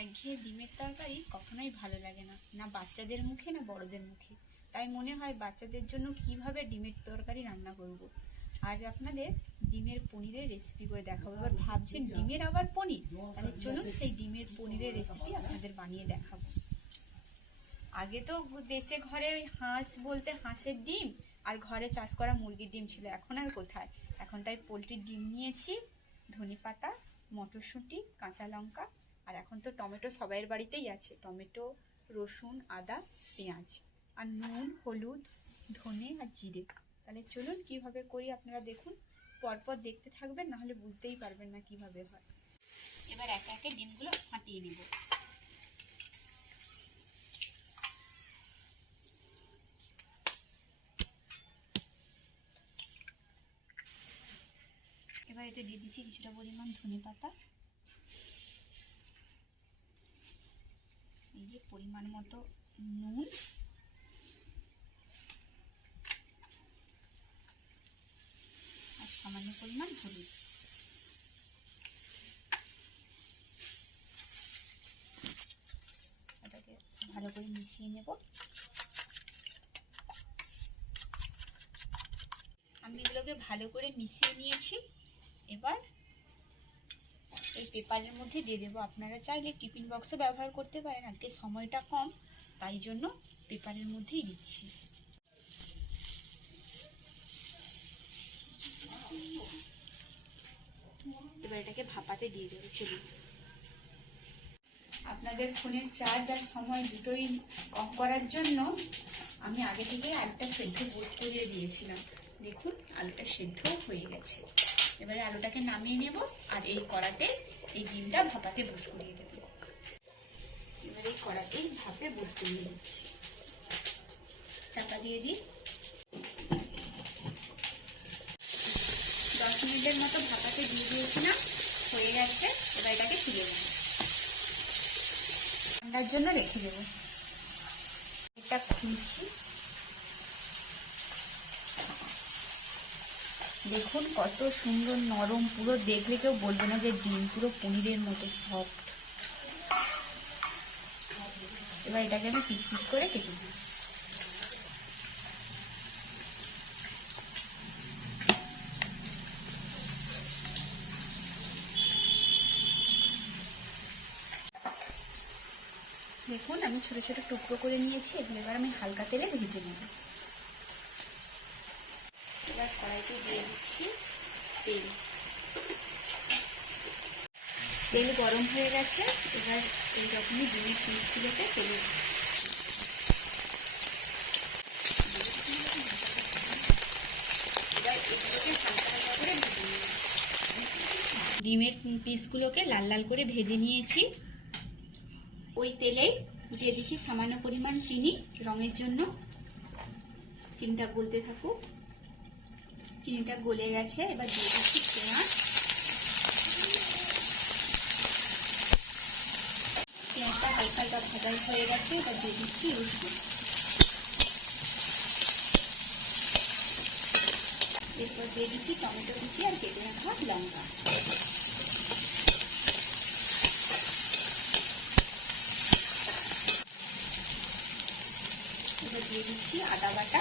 একঘেয়ে ডিমের তরকারি কখনোই ভালো লাগে না, না বাচ্চাদের মুখে না বড়দের মুখে। তাই মনে হয় বাচ্চাদের জন্য কিভাবে ডিমের তরকারি রান্না করব। আজ আপনাদের ডিমের পনিরের রেসিপি করে দেখাবো। এবার ভাবছেন ডিমের আবার পনির, তাহলে চলুন সেই ডিমের পনিরের রেসিপি আপনাদের বানিয়ে দেখাবো। আগে তো দেশে ঘরে হাঁস বলতে হাঁসের ডিম আর ঘরে চাষ করা মুরগির ডিম ছিল, এখন আর কোথায়। এখন তাই পোলট্রির ডিম নিয়েছি, ধনেপাতা, মটরশুঁটি, কাঁচা লঙ্কা, আর এখন তো টমেটো সবাইয়ের বাড়িতেই আছে। টমেটো, রসুন, আদা, পেঁয়াজ, আর নুন, হলুদ, ধনে আর জিরে। তাহলে চলুন কিভাবে করি আপনারা দেখুন, পরপর দেখতে থাকবেন, নাহলে বুঝতেই পারবেন না কিভাবে হয়। এবার একে একে ডিমগুলো ফাটিয়ে নেব। এবার এতে দিয়ে দিচ্ছি কিছুটা পরিমাণ ধনেপাতা, এই যে পরিমাণ মতো নুন, আর সামান্য পরিমাণ হলুদ। এটাকে ভালো করে মিশিয়ে নেব। আমি এগুলোকে ভালো করে মিশিয়ে নিয়েছি। এবার এই পেপারের মধ্যে দিয়ে দেবো। আপনারা চাইলে টিফিন বক্সও ব্যবহার করতে পারেন, আজকে সময়টা কম তাই জন্য পেপারের মধ্যেই দিচ্ছি। এবার এটাকে ভাপাতে দিয়ে দেবো। চলুন, আপনাদের ফোনের চার্জ আর সময় দুটোই কম করার জন্য আমি আগে থেকে আলুটা সেদ্ধ বোস করিয়ে দিয়েছিলাম। দেখুন আলুটা সেদ্ধ হয়ে গেছে। এবারে আলুটাকে নামিয়ে নেব আর এই কড়াতে এই ডিমটা ভাপাতে বস করিয়ে দেব। এবার এই কড়াতেই ভাপে বস করিয়ে দিচ্ছি। চাপা দিয়ে দিই। 10 মিনিটের মতো ভাপাতে দিয়ে দিয়েছিলাম, হয়ে গেছে। এবার এটাকে তুলে নেব, ঠান্ডার জন্য রেখে দেবো। এটা খুলছি, দেখুন কত সুন্দর নরম, পুরো দেখলে কেউ বলবে না যে ডিম, পুরো পনিরের মতো সফট। এবার এটাকে আমি পিস পিস করে কেটে দিই। দেখুন আমি ছোট ছোট টুকরো করে নিয়েছি। এবার আমি হালকা তেলে ভেজে নেব। এবার কড়াইতে দিয়ে দিচ্ছি তেল। তেল গরম হয়ে গেছে। এবার এইরকমই ডিমের পিসগুলোকে তেলে ডিমের পিসগুলোকে লাল লাল করে ভেজে নিয়েছি। ওই তেলে দিয়ে দিচ্ছি সামান্য পরিমাণ চিনি রঙের জন্য। চিনিটা গলতে থাকুক। চিনিটা গলে গেছে। এবার দিয়ে দিচ্ছি পেঁয়াজ। পেঁয়াজটা হালকা হালকা ভাজা হয়ে গেছে। এবার দিয়ে দিচ্ছি রসুন। এরপর দিয়ে দিচ্ছি টমেটো কুচি আর কেটে রাখা লঙ্কা। এবার দিয়ে দিচ্ছি আদা বাটা।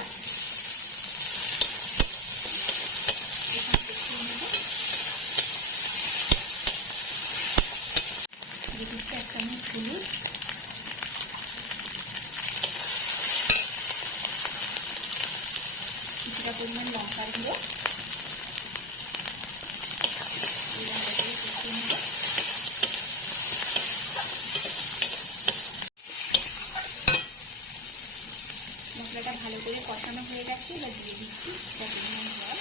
দিয়ে দিচ্ছি 1 চামচ হলুদ, কিছুটা পরিমাণ লঙ্কার গুঁড়ো। মশলাটা ভালো করে কষানো হয়ে গেছে। এবার দিয়ে দিচ্ছি পরিমাণ জল।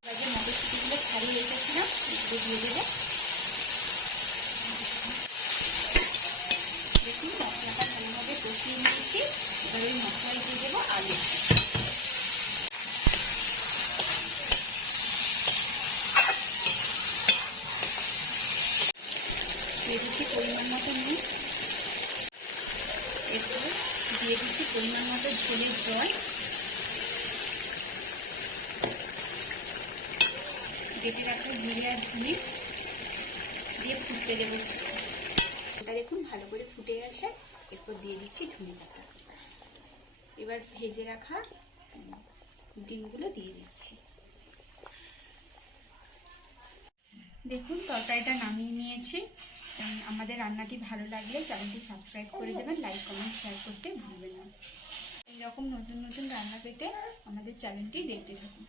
এবার যে মটরশুঁটিগুলো ছাড়িয়ে রেখেছিলাম এগুলো দিয়ে দেবো। দেখুন মশলাটা ভালোভাবে কষিয়ে নিয়েছি। এবার ওই মশলায় দিয়ে দেবো আলু। দিয়ে দিচ্ছি পরিমাণ মতো নুন। এরপর দিয়ে দিচ্ছি পরিমাণ মতো ঝোলের জল। কেটে রাখা জিরে আর ধনে দিয়ে ফুটতে দেবো। ওটা দেখুন ভালো করে ফুটে গেছে, এরপর দিয়ে দিচ্ছি ধনে পাতা। এবার ভেজে রাখা ডিমগুলো দিয়ে দিচ্ছি। দেখুন তরকারিটা নামিয়ে নিয়েছি। আমাদের রান্নাটি ভালো লাগলে চ্যানেলটি সাবস্ক্রাইব করে দেবেন, লাইক কমেন্ট শেয়ার করতে ভুলবেন না। এইরকম নতুন নতুন রান্না পেতে আমাদের চ্যানেলটি দেখতে থাকুন।